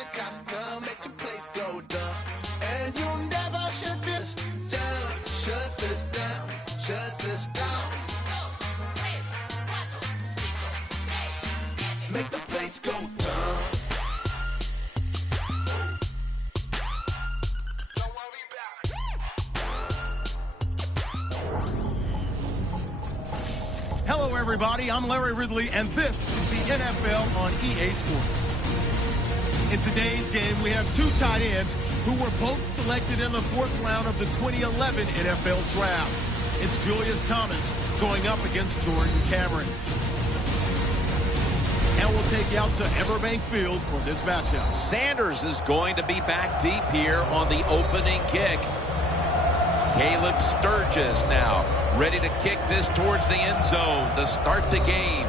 the cops come, make the place go dumb. And you'll never shut this down. Shut this down. Shut this down. Make the place go dumb. Hello, everybody. I'm Larry Ridley, and this is the NFL on EA Sports. In today's game, we have two tight ends who were both selected in the 4th round of the 2011 NFL Draft. It's Julius Thomas going up against Jordan Cameron. And we'll take you out to Everbank Field for this matchup. Sanders is going to be back deep here on the opening kick. Caleb Sturgis now ready to kick this towards the end zone to start the game.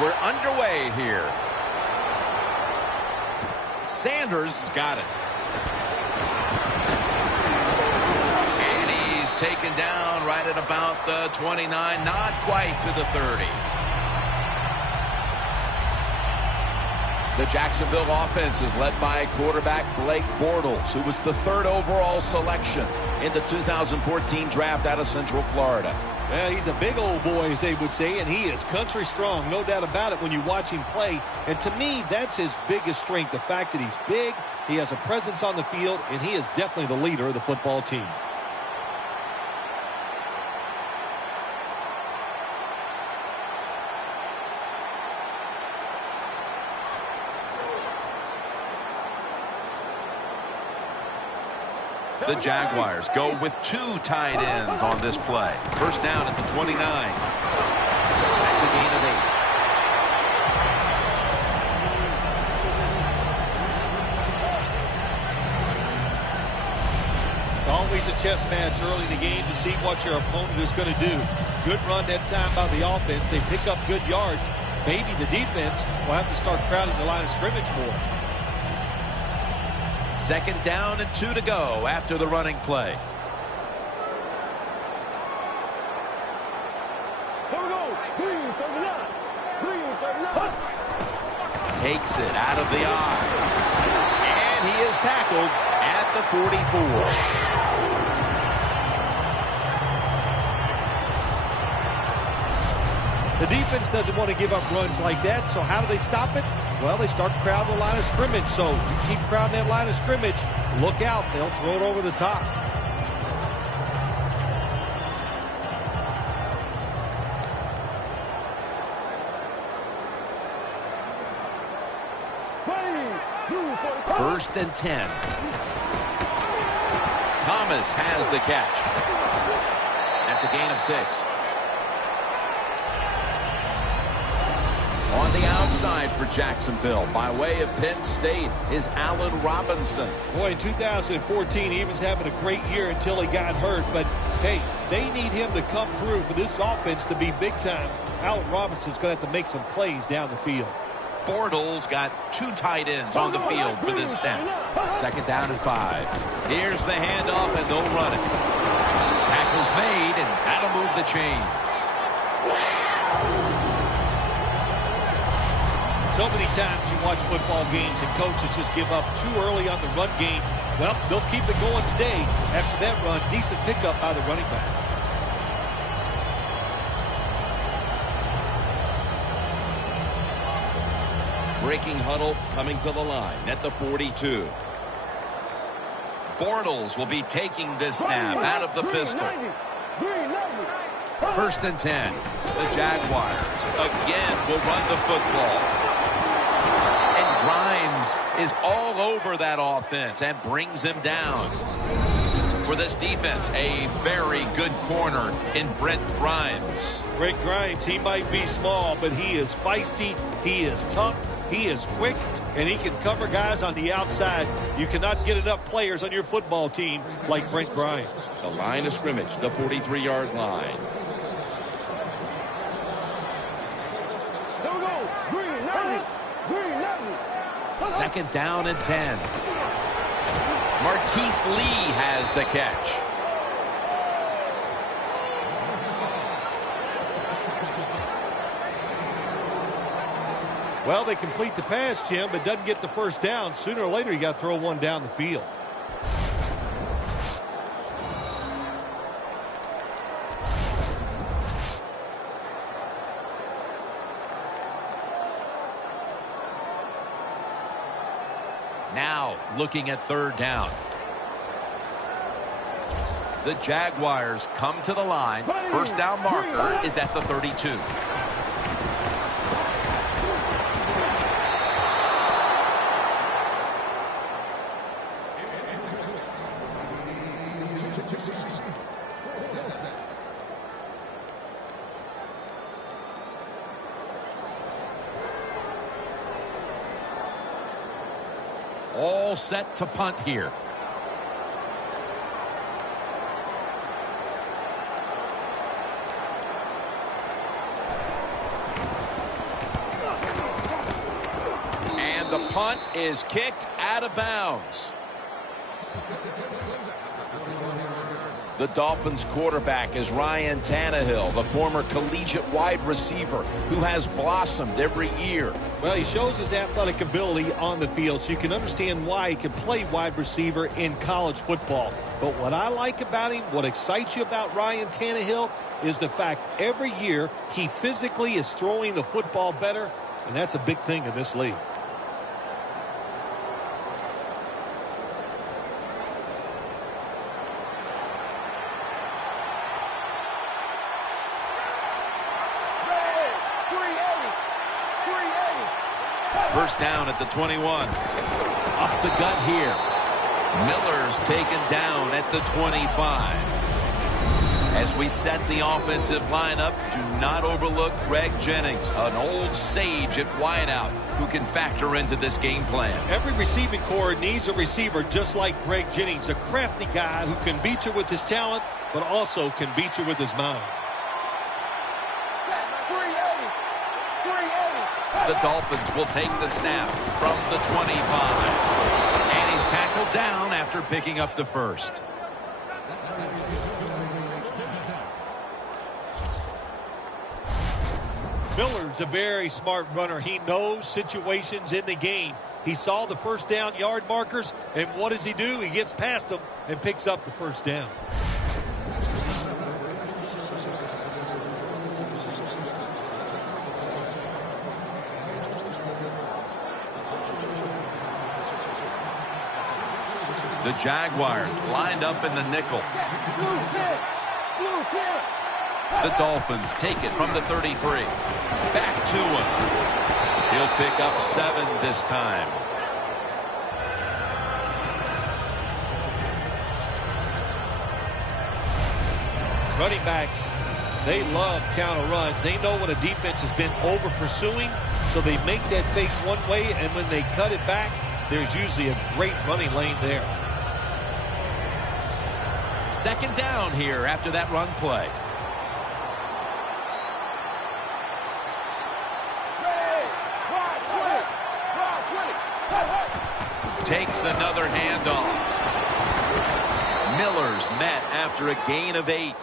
We're underway here. Sanders got it. And he's taken down right at about the 29, not quite to the 30. The Jacksonville offense is led by quarterback Blake Bortles, who was the 3rd overall selection in the 2014 draft out of Central Florida. Well, he's a big old boy, as they would say, and he is country strong, no doubt about it when you watch him play. And to me, that's his biggest strength, the fact that he's big, he has a presence on the field, and he is definitely the leader of the football team. The Jaguars go with 2 tight ends on this play. First down at the 29. That's a gain of 8. It's always a chess match early in the game to see what your opponent is going to do. Good run that time by the offense. They pick up good yards. Maybe the defense will have to start crowding the line of scrimmage more. 2nd down and 2 to go after the running play. Here we go. 339. Takes it out of the eye. And he is tackled at the 44. The defense doesn't want to give up runs like that, so how do they stop it? Well, they start crowding the line of scrimmage, so you keep crowding that line of scrimmage, look out, they'll throw it over the top. First and 10. Thomas has the catch. That's a gain of 6. On the outside for Jacksonville, by way of Penn State, is Allen Robinson. Boy, in 2014, he was having a great year until he got hurt. But, hey, they need him to come through for this offense to be big time. Allen Robinson's going to have to make some plays down the field. Bortles got 2 tight ends on the field for this snap. 2nd down and 5. Here's the handoff, and they'll run it. Tackle's made, and that'll move the chains. So many times you watch football games and coaches just give up too early on the run game. Well, they'll keep it going today. After that run, decent pickup by the running back. Breaking huddle coming to the line at the 42. Bortles will be taking this snap out of the pistol. 1st and 10. The Jaguars again will run the football. Grimes is all over that offense and brings him down. For this defense, a very good corner in Brent Grimes. Brent Grimes, he might be small, but he is feisty, he is tough, he is quick, and he can cover guys on the outside. You cannot get enough players on your football team like Brent Grimes. The line of scrimmage, the 43-yard line. Second down and 10. Marquise Lee has the catch. Well, they complete the pass, Jim, but doesn't get the first down. Sooner or later, you got to throw one down the field. Now, looking at third down. The Jaguars come to the line. First down marker is at the 32. All set to punt here. And the punt is kicked out of bounds. The Dolphins quarterback is Ryan Tannehill, the former collegiate wide receiver who has blossomed every year. Well, he shows his athletic ability on the field, so you can understand why he can play wide receiver in college football. But what I like about him, what excites you about Ryan Tannehill, is the fact every year he physically is throwing the football better, and that's a big thing in this league. First down at the 21. Up the gut here. Miller's taken down at the 25. As we set the offensive lineup, do not overlook Greg Jennings, an old sage at wideout who can factor into this game plan. Every receiving corps needs a receiver just like Greg Jennings, a crafty guy who can beat you with his talent, but also can beat you with his mind. The Dolphins will take the snap from the 25. And he's tackled down after picking up the first. Miller's a very smart runner. He knows situations in the game. He saw the first down yard markers, and what does he do? He gets past them and picks up the first down. The Jaguars lined up in the nickel. The Dolphins take it from the 33. Back to him. He'll pick up 7 this time. Running backs, they love counter runs. They know when a defense has been over pursuing, so they make that fake one way, and when they cut it back, there's usually a great running lane there. Second down here after that run play. Takes another handoff. Miller's met after a gain of 8.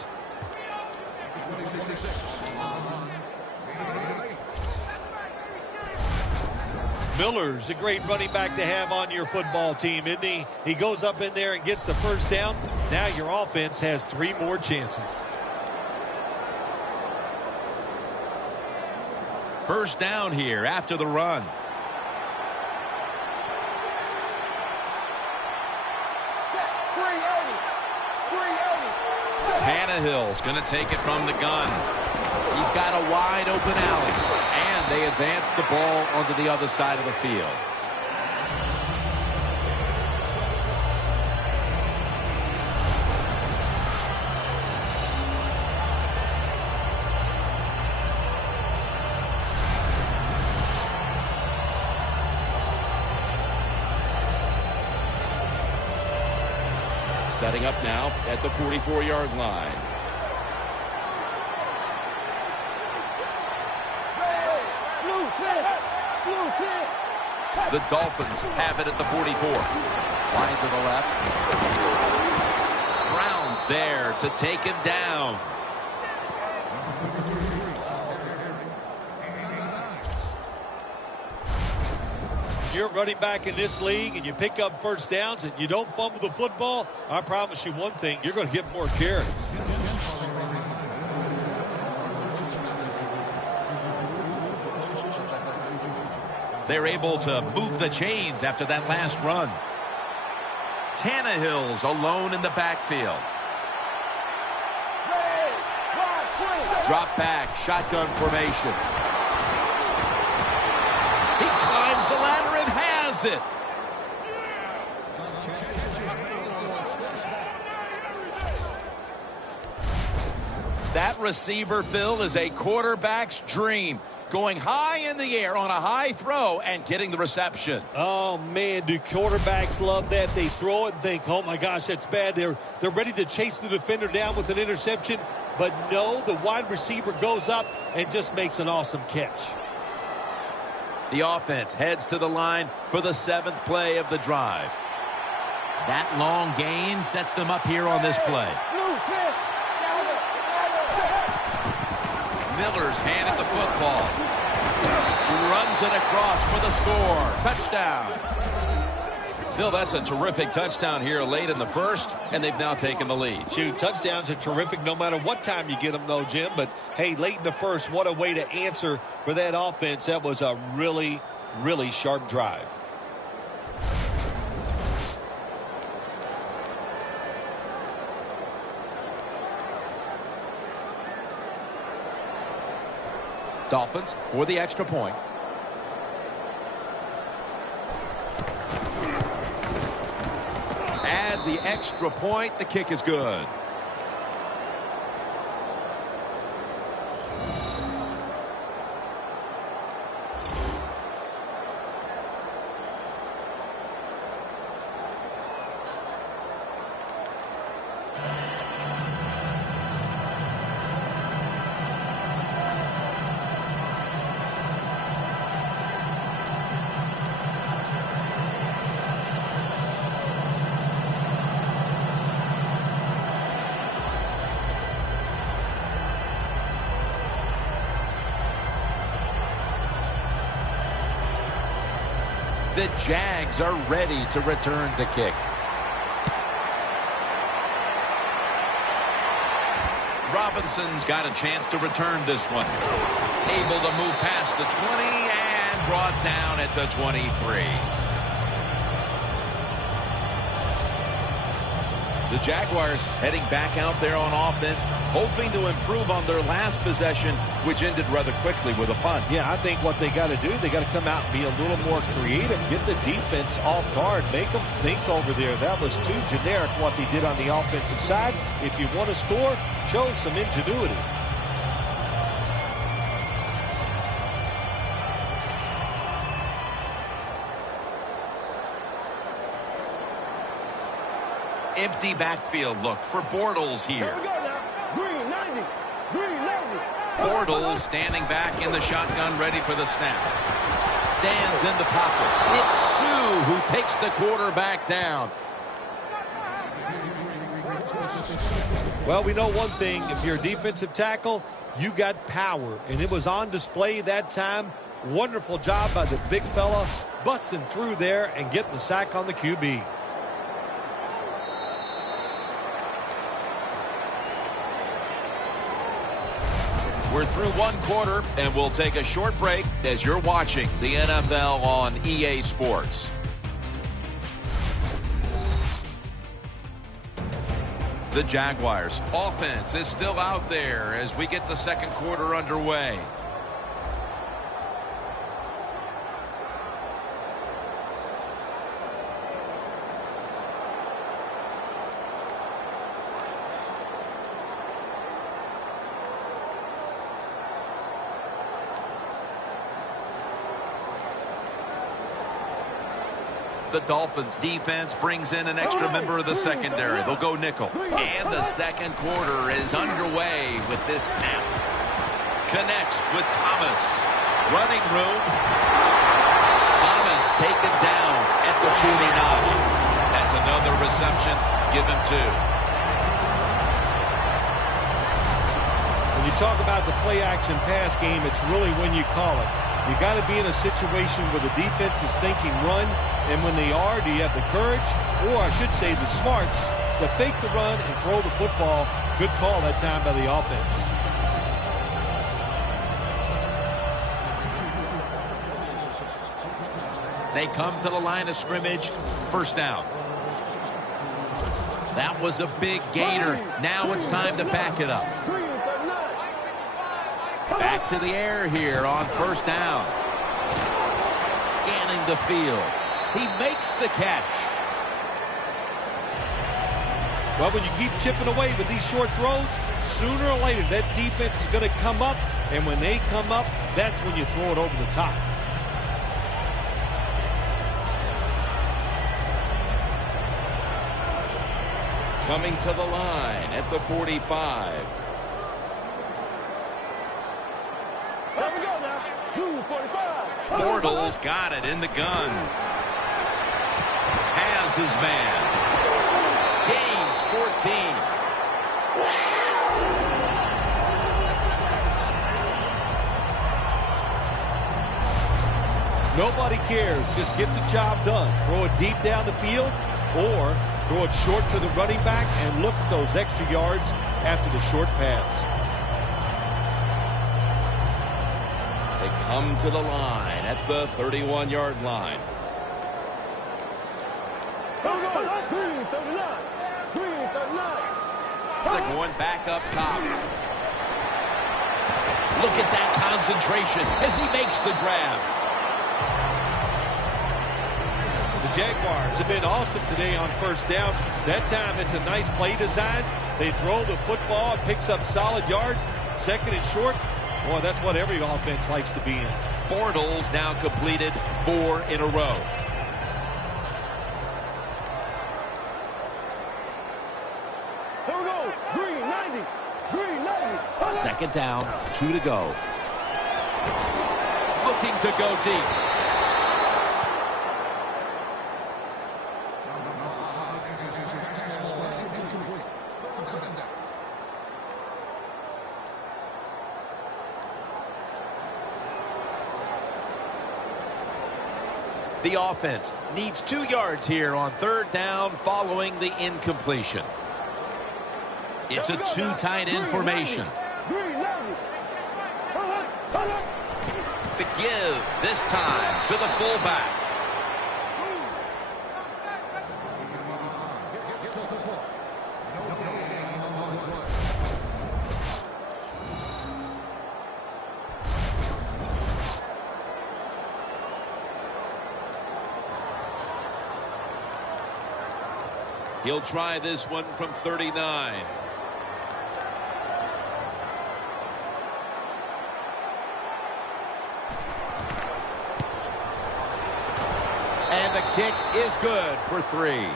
Miller's a great running back to have on your football team, isn't he? He goes up in there and gets the first down. Now your offense has 3 more chances. First down here after the run. Tannehill's going to take it from the gun. He's got a wide open alley. And they advance the ball onto the other side of the field. Setting up now at the 44-yard line. The Dolphins have it at the 44. Wide to the left. Brown's there to take him down. You're running back in this league and you pick up first downs and you don't fumble the football, I promise you one thing, you're going to get more carries. They're able to move the chains after that last run. Tannehill's alone in the backfield. Drop back, shotgun formation. He climbs the ladder and has it. That receiver, Phil, is a quarterback's dream. Going high in the air on a high throw and getting the reception. Oh, man, do quarterbacks love that? They throw it and think, oh, my gosh, that's bad. They're ready to chase the defender down with an interception. But no, the wide receiver goes up and just makes an awesome catch. The offense heads to the line for the 7th play of the drive. That long gain sets them up here on this play. Miller's handed the football. Runs it across for the score. Touchdown. Phil, that's a terrific touchdown here late in the first, and they've now taken the lead. Shoot, touchdowns are terrific no matter what time you get them, though, Jim. But, hey, late in the first, what a way to answer for that offense. That was a really, really sharp drive. Dolphins for the extra point. Add the extra point. The kick is good. The Jags are ready to return the kick. Robinson's got a chance to return this one. Able to move past the 20 and brought down at the 23. The Jaguars heading back out there on offense, hoping to improve on their last possession, which ended rather quickly with a punt. Yeah, I think what they got to do, they got to come out and be a little more creative, get the defense off guard, make them think over there. That was too generic what they did on the offensive side. If you want to score, show some ingenuity. Empty backfield look for Bortles here. Here we go now. Green 90. Green 90. Bortles standing back in the shotgun, ready for the snap. Stands in the pocket. It's Sue who takes the quarterback down. Well, we know one thing. If you're a defensive tackle, you got power. And it was on display that time. Wonderful job by the big fella, busting through there and getting the sack on the QB. We're through one quarter, and we'll take a short break as you're watching the NFL on EA Sports. The Jaguars' offense is still out there as we get the second quarter underway. The Dolphins defense brings in an extra member of the secondary. They'll go nickel. And the second quarter is underway with this snap. Connects with Thomas. Running room. Thomas taken down at the 49. That's another reception. Give him 2. When you talk about the play-action pass game, it's really when you call it. You got to be in a situation where the defense is thinking run, and when they are, do you have the courage, or I should say the smarts, to fake the run and throw the football? Good call that time by the offense. They come to the line of scrimmage. First down. That was a big gainer. Now it's time to back it up. Back to the air here on first down. Scanning the field. He makes the catch. Well, when you keep chipping away with these short throws, sooner or later that defense is going to come up, and when they come up, that's when you throw it over the top. Coming to the line at the 45. Here we go now. Blue 45. Bortles got it in the gun. Has his man. Gains 14. Nobody cares. Just get the job done. Throw it deep down the field, or throw it short to the running back, and look at those extra yards after the short pass. They come to the line at the 31-yard line. Green 39. Green 39. They're going back up top. Look at that concentration as he makes the grab. The Jaguars have been awesome today on first down. That time it's a nice play design. They throw the football, it picks up solid yards. Second and short, boy, that's what every offense likes to be in. Bortles now completed 4 in a row. Here we go. Green 90. Green 90. Second down, 2 to go. Looking to go deep. The offense needs 2 yards here on third down following the incompletion. It's a 2 tight end formation. Green 90. The give this time to the fullback. He'll try this one from 39. And the kick is good for 3.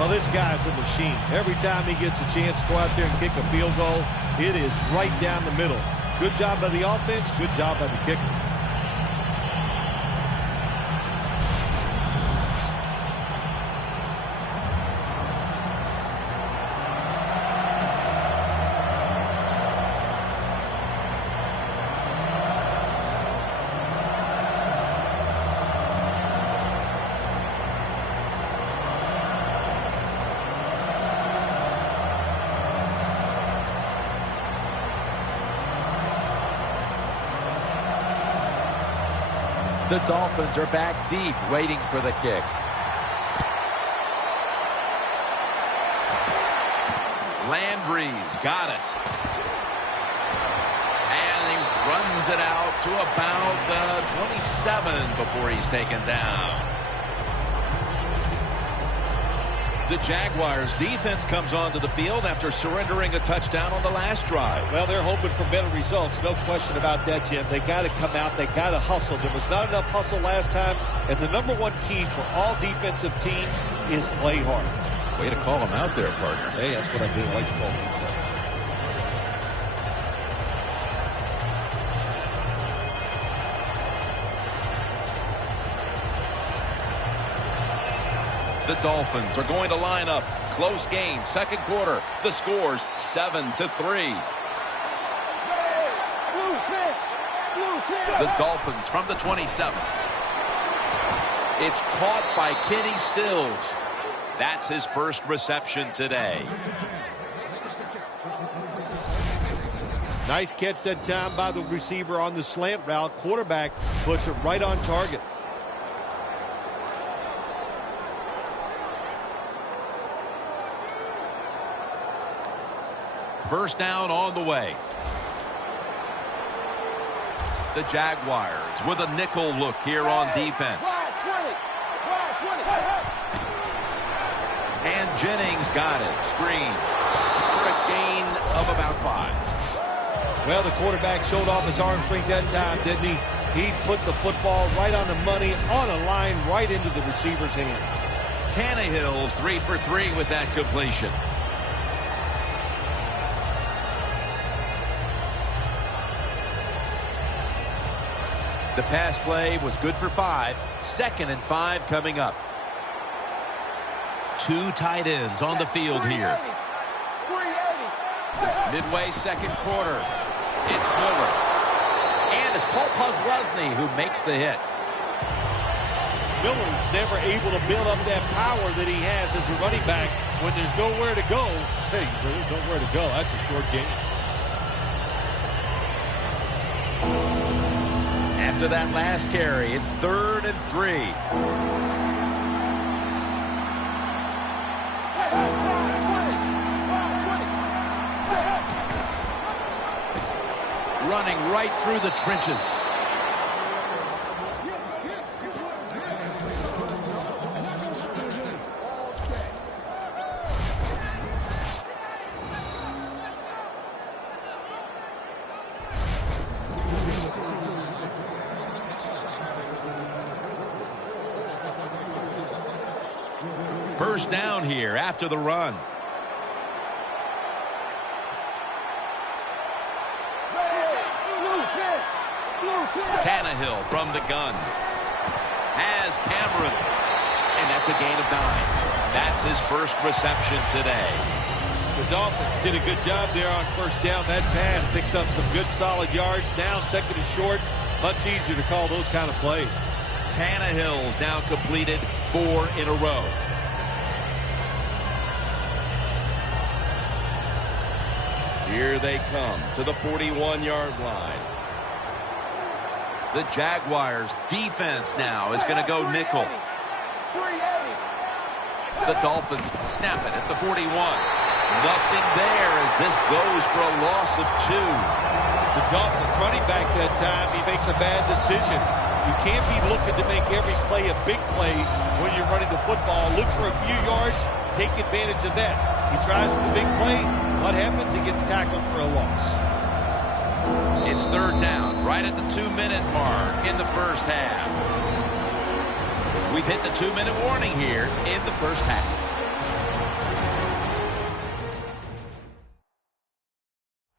Well, this guy's a machine. Every time he gets a chance to go out there and kick a field goal, it is right down the middle. Good job by the offense, good job by the kicker. The Dolphins are back deep, waiting for the kick. Landry's got it. And he runs it out to about 27 before he's taken down. The Jaguars defense comes onto the field after surrendering a touchdown on the last drive. Well, they're hoping for better results. No question about that, Jim. They got to come out. They got to hustle. There was not enough hustle last time. And the number one key for all defensive teams is play hard. Way to call him out there, partner. Hey, that's what I do. I like to call him. The Dolphins are going to line up. Close game, second quarter. The score's 7-3. The Dolphins from the 27. It's caught by Kenny Stills. That's his first reception today. Nice catch that time by the receiver on the slant route. Quarterback puts it right on target. First down on the way. The Jaguars with a nickel look here on defense. And Jennings got it. Screen for a gain of about 5. Well, the quarterback showed off his arm strength that time, didn't he? He put the football right on the money, on a line, right into the receiver's hands. Tannehill's 3 for 3 with that completion. The pass play was good for 5. 2nd and 5 coming up. 2 tight ends on the field here. Midway second quarter. It's Miller. And it's Paul Posluszny who makes the hit. Miller's never able to build up that power that he has as a running back when there's nowhere to go. Hey, there's nowhere to go. That's a short game. After that last carry, it's 3rd and 3. Running right through the trenches. First down here after the run. Tannehill from the gun. Has Cameron. And that's a gain of 9. That's his first reception today. The Dolphins did a good job there on first down. That pass picks up some good solid yards. Now 2nd and short. Much easier to call those kind of plays. Tannehill's now completed 4 in a row. Here they come to the 41-yard line. The Jaguars defense now is going to go nickel. The Dolphins snap it at the 41. Nothing there as this goes for a loss of 2. The Dolphins running back that time, he makes a bad decision. You can't be looking to make every play a big play when you're running the football. Look for a few yards, take advantage of that. He tries for the big play. What happens? He gets tackled for a loss. It's 3rd down, right at the 2-minute mark in the first half. We've hit the 2-minute warning here in the first half.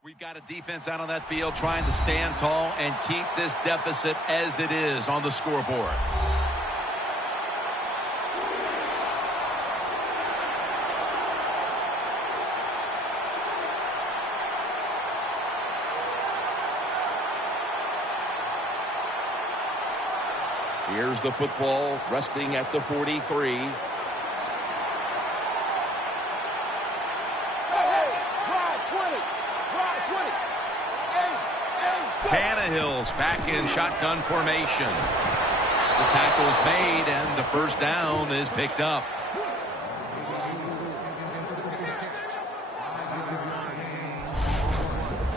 We've got a defense out on that field trying to stand tall and keep this deficit as it is on the scoreboard. Here's the football, resting at the 43. Tannehill's back in shotgun formation. The tackle's made, and the first down is picked up.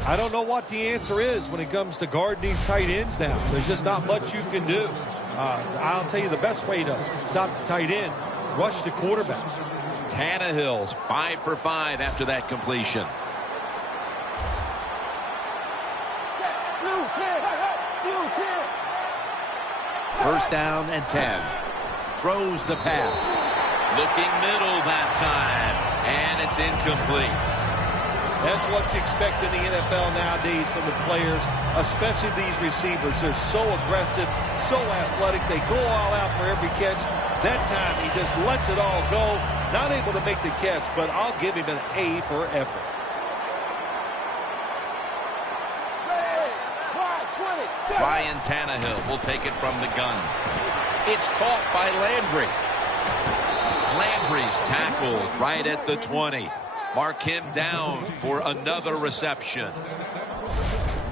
I don't know what the answer is when it comes to guarding these tight ends now. There's just not much you can do. I'll tell you the best way to stop the tight end, rush the quarterback. Tannehill's 5 for 5 after that completion. First down and 10. Throws the pass. Looking middle that time. And it's incomplete. That's what you expect in the NFL nowadays from the players, especially these receivers. They're so aggressive, so athletic. They go all out for every catch. That time, he just lets it all go. Not able to make the catch, but I'll give him an A for effort. Ryan Tannehill will take it from the gun. It's caught by Landry. Landry's tackled right at the 20. Mark him down for another reception.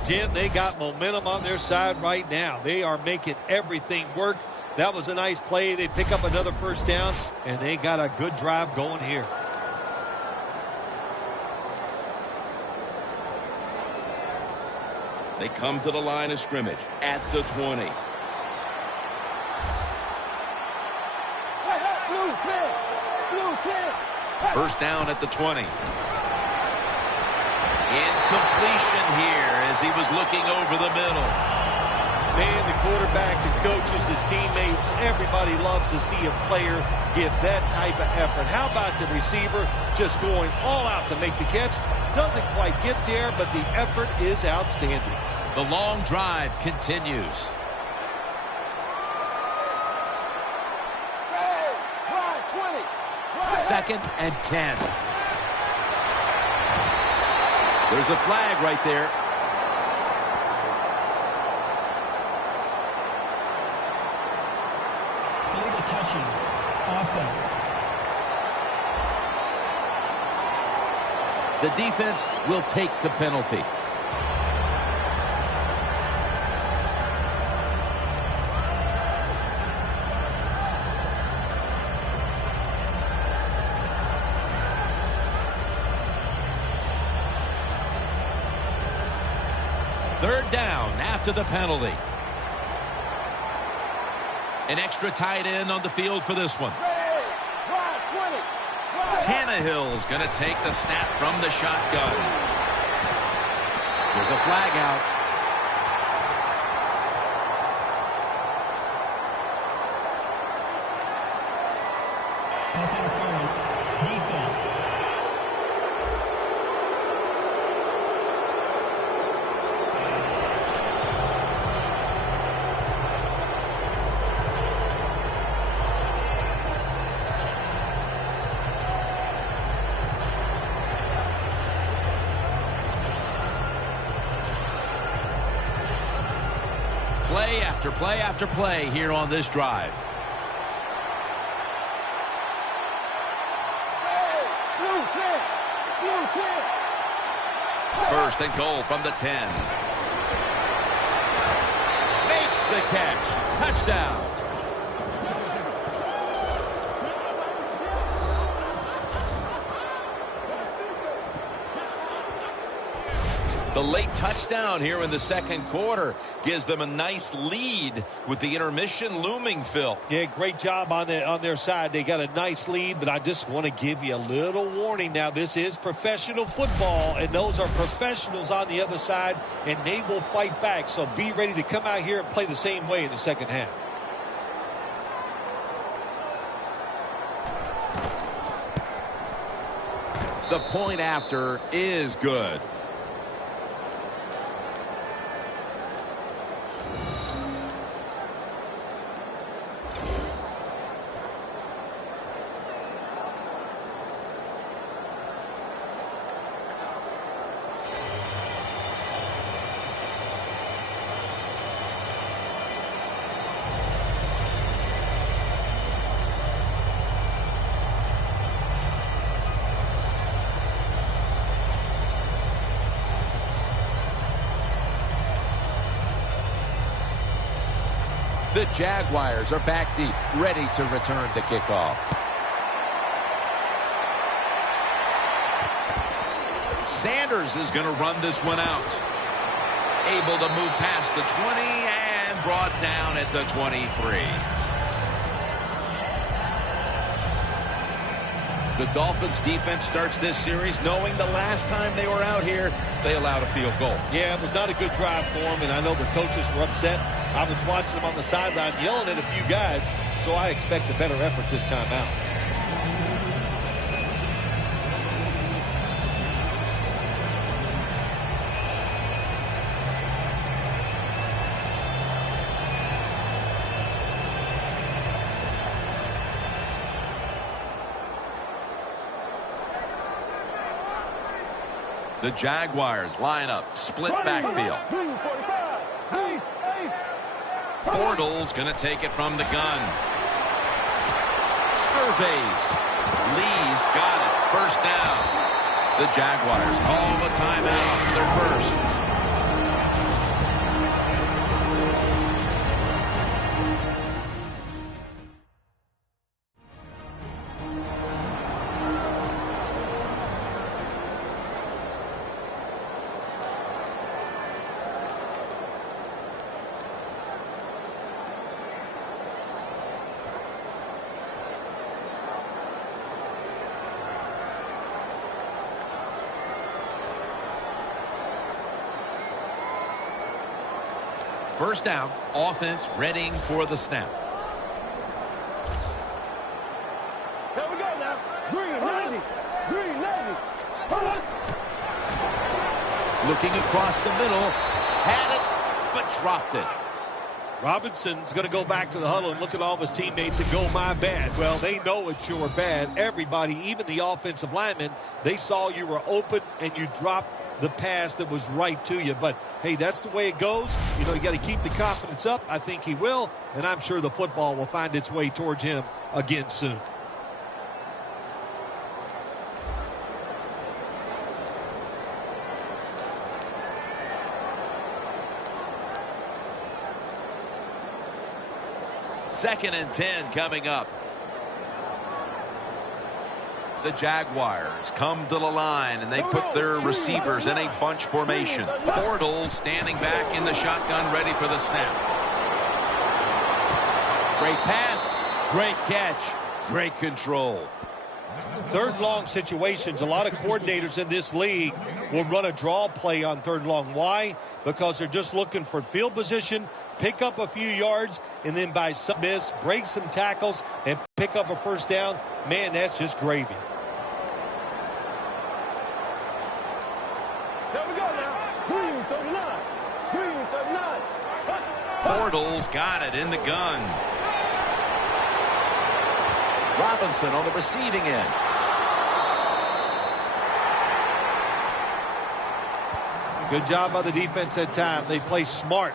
Jim, they got momentum on their side right now. They are making everything work. That was a nice play. They pick up another first down, and they got a good drive going here. They come to the line of scrimmage at the 20. First down at the 20. Incompletion here as he was looking over the middle. Man, the quarterback, the coaches, his teammates, everybody loves to see a player give that type of effort. How about the receiver just going all out to make the catch? Doesn't quite get there, but the effort is outstanding. The long drive continues. Second and 10. There's a flag right there. Illegal touching. Offense. The defense will take the penalty. Third down after the penalty. An extra tight end on the field for this one. Tannehill is going to take the snap from the shotgun. There's a flag out. Pass interference. Defense. Play after play after play here on this drive. First and goal from the 10. Makes the catch. Touchdown. The late touchdown here in the second quarter gives them a nice lead with the intermission looming, Phil. Yeah, great job on their side. They got a nice lead, but I just want to give you a little warning now. This is professional football, and those are professionals on the other side, and they will fight back. So be ready to come out here and play the same way in the second half. The point after is good. The Jaguars are back deep, ready to return the kickoff. Sanders is going to run this one out. Able to move past the 20 and brought down at the 23. The Dolphins defense starts this series knowing the last time they were out here, they allowed a field goal. Yeah, it was not a good drive for them, and I know the coaches were upset. I was watching them on the sideline yelling at a few guys, so I expect a better effort this time out. The Jaguars line up, split backfield. Bortles going to take it from the gun. Surveys. Lee's got it. First down. The Jaguars call the timeout. Their first. First down, offense readying for the snap. Here we go now. Green 90. Green 90. Looking across the middle. Had it, but dropped it. Robinson's going to go back to the huddle and look at all of his teammates and go, my bad. Well, they know it's your bad. Everybody, even the offensive linemen, they saw you were open and you dropped the pass that was right to you. But, hey, that's the way it goes. You know, you got to keep the confidence up. I think he will, and I'm sure the football will find its way towards him again soon. Second and 10 coming up. The Jaguars come to the line, and they put their receivers in a bunch formation. Bortles standing back in the shotgun, ready for the snap. Great pass, great catch, great control. Third long situations, a lot of coordinators in this league will run a draw play on third and long. Why? Because they're just looking for field position, pick up a few yards, and then by some miss, break some tackles, and pick up a first down. Man, that's just gravy. There we go now. Green 39. Green 39. Bortles got it in the gun. Robinson on the receiving end. Good job by the defense that time. They play smart.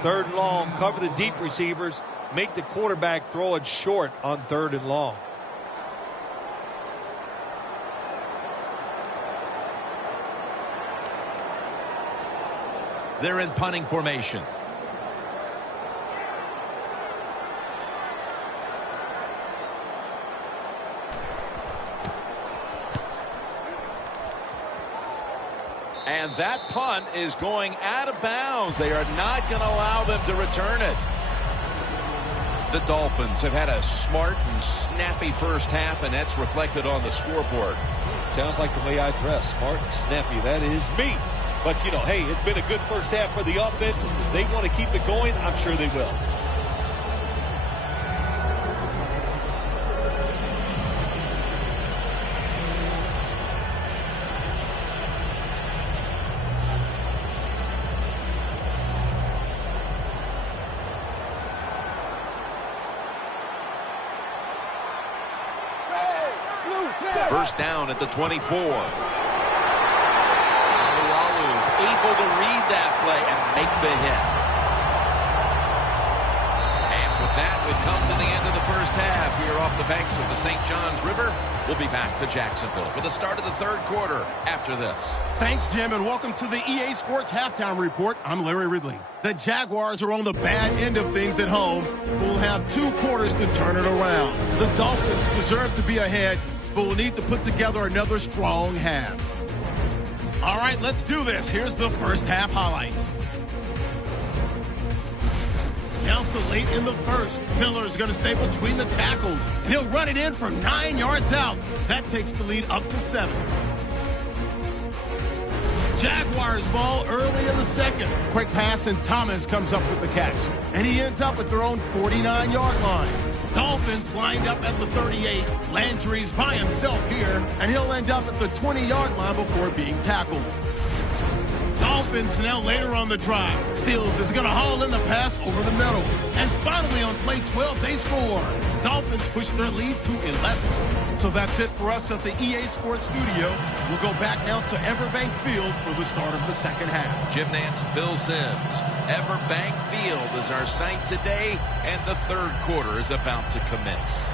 Third and long, cover the deep receivers, make the quarterback throw it short on third and long. They're in punting formation. And that punt is going out of bounds. They are not going to allow them to return it. The Dolphins have had a smart and snappy first half, and that's reflected on the scoreboard. Sounds like the way I dress. Smart and snappy. That is me. But, you know, hey, it's been a good first half for the offense. They want to keep it going. I'm sure they will. First down at the 24. Walu's able to read that play and make the hit. And with that, we've come to the end of the first half here off the banks of the St. Johns River. We'll be back to Jacksonville for the start of the third quarter after this. Thanks, Jim, and welcome to the EA Sports Halftime Report. I'm Larry Ridley. The Jaguars are on the bad end of things at home. We'll have 2 quarters to turn it around. The Dolphins deserve to be ahead, but we'll need to put together another strong half. All right, let's do this. Here's the first half highlights. Now to late in the first. Miller's going to stay between the tackles, and he'll run it in for 9 yards out. That takes the lead up to 7. Jaguars ball early in the second. Quick pass, and Thomas comes up with the catch. And he ends up at their own 49-yard line. Dolphins lined up at the 38. Landry's by himself here, and he'll end up at the 20-yard line before being tackled. Dolphins now later on the drive. Steels is going to haul in the pass over the middle. And finally on play 12, they score. Dolphins Dolphins push their lead to 11. So that's it for us at the EA Sports Studio. We'll go back now to Everbank Field for the start of the second half. Jim Nance, Phil Simms. Everbank Field is our site today, and the third quarter is about to commence.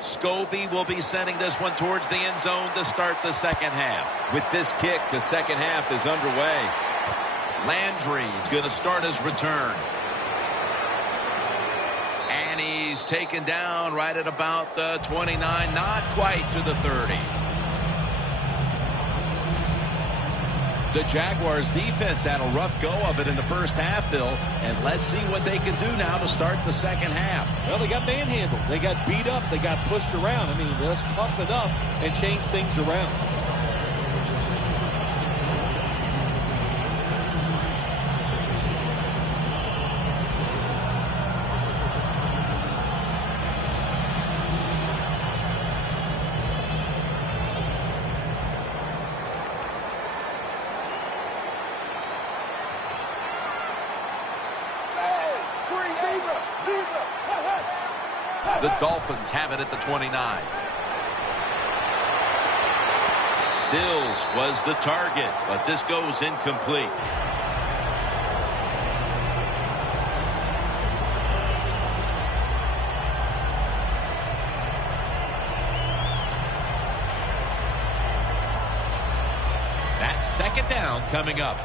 Scobie will be sending this one towards the end zone to start the second half. With this kick, the second half is underway. Landry is going to start his return. And he's taken down right at about the 29, not quite to the 30. The Jaguars defense had a rough go of it in the first half, Phil, and let's see what they can do now to start the second half. Well, they got manhandled. They got beat up. They got pushed around. I mean, let's toughen up and change things around. The Dolphins have it at the 29. Stills was the target, but this goes incomplete. That's second down coming up.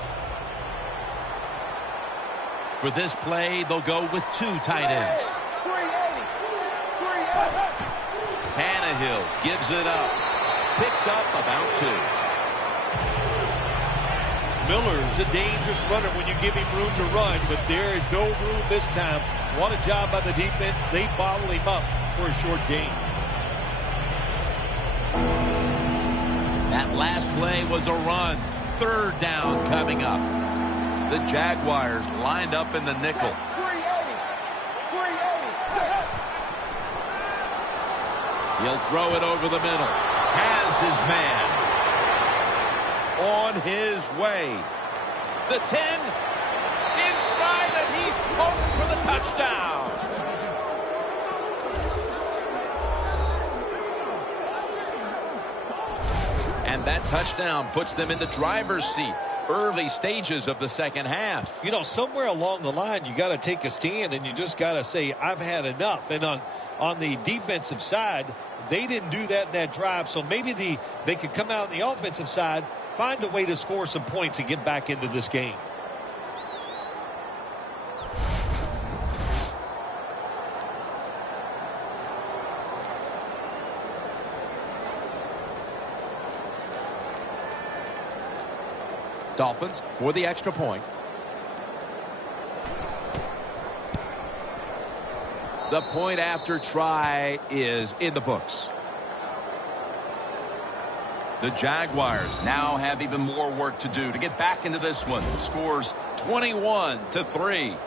For this play, they'll go with two tight ends. Tannehill gives it up. Picks up about 2. Miller's a dangerous runner when you give him room to run, but there is no room this time. What a job by the defense. They bottle him up for a short gain. That last play was a run. Third down coming up. The Jaguars lined up in the nickel. He'll throw it over the middle. Has his man. On his way. The 10. Inside, and he's home for the touchdown. And that touchdown puts them in the driver's seat. Early stages of the second half. You know, somewhere along the line, you got to take a stand, and you just got to say, I've had enough. And on the defensive side, they didn't do that in that drive, so maybe they could come out on the offensive side, find a way to score some points and get back into this game. Dolphins for the extra point. The point after try is in the books. The Jaguars now have even more work to do to get back into this one. The score's 21-3.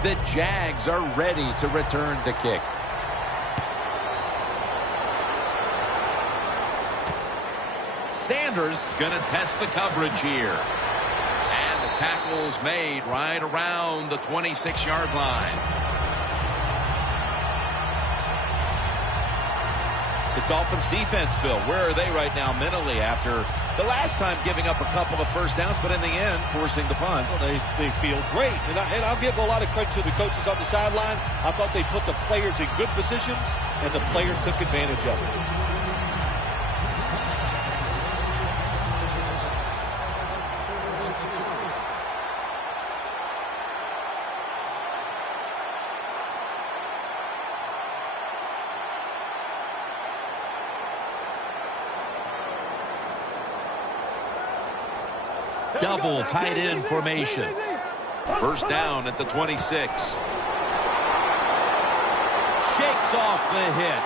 The Jags are ready to return the kick. Sanders going to test the coverage here. And the tackle's made right around the 26-yard line. The Dolphins defense, Bill, where are they right now mentally after the last time giving up a couple of first downs, but in the end, forcing the punt? Well, they feel great. And I'll give a lot of credit to the coaches on the sideline. I thought they put the players in good positions, and the players took advantage of it. double tight end formation. First down at the 26. Shakes off the hit.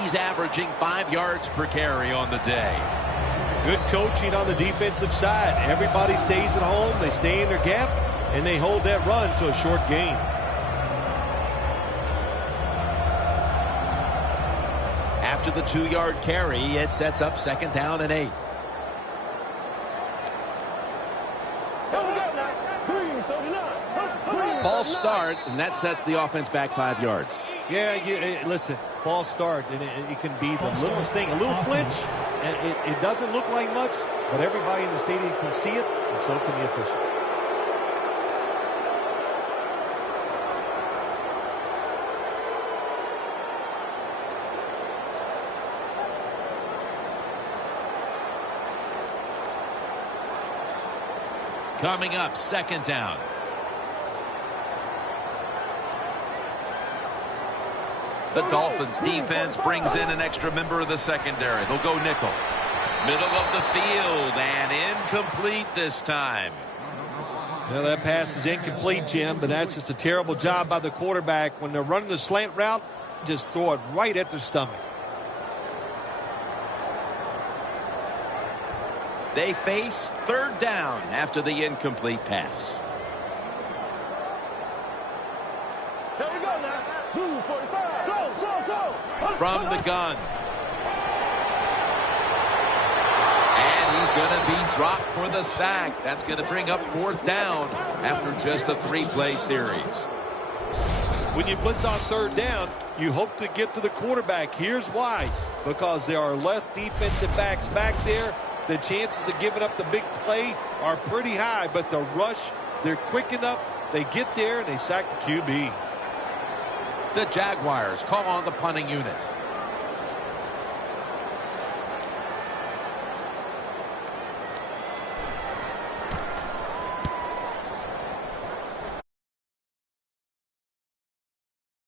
He's averaging 5 yards per carry on the day. Good coaching on the defensive side. Everybody stays at home. They stay in their gap, and they hold that run to a short gain. After the 2-yard carry, it sets up 2nd down and 8. False start, and that sets the offense back 5 yards. Yeah, listen, false start, and it can be the littlest thing. A little flinch, and it doesn't look like much, but everybody in the stadium can see it, and so can the official. Coming up, 2nd down. The Dolphins defense brings in an extra member of the secondary. They'll go nickel. Middle of the field and incomplete this time. Well, that pass is incomplete, Jim, but that's just a terrible job by the quarterback. When they're running the slant route, just throw it right at their stomach. They face 3rd down after the incomplete pass. Here we go now. Blue 45. From the gun. And he's going to be dropped for the sack. That's going to bring up 4th down after just a 3-play series. When you blitz on 3rd down, you hope to get to the quarterback. Here's why. Because there are less defensive backs back there. The chances of giving up the big play are pretty high, but the rush, they're quick enough. They get there, and they sack the QB. The Jaguars call on the punting unit.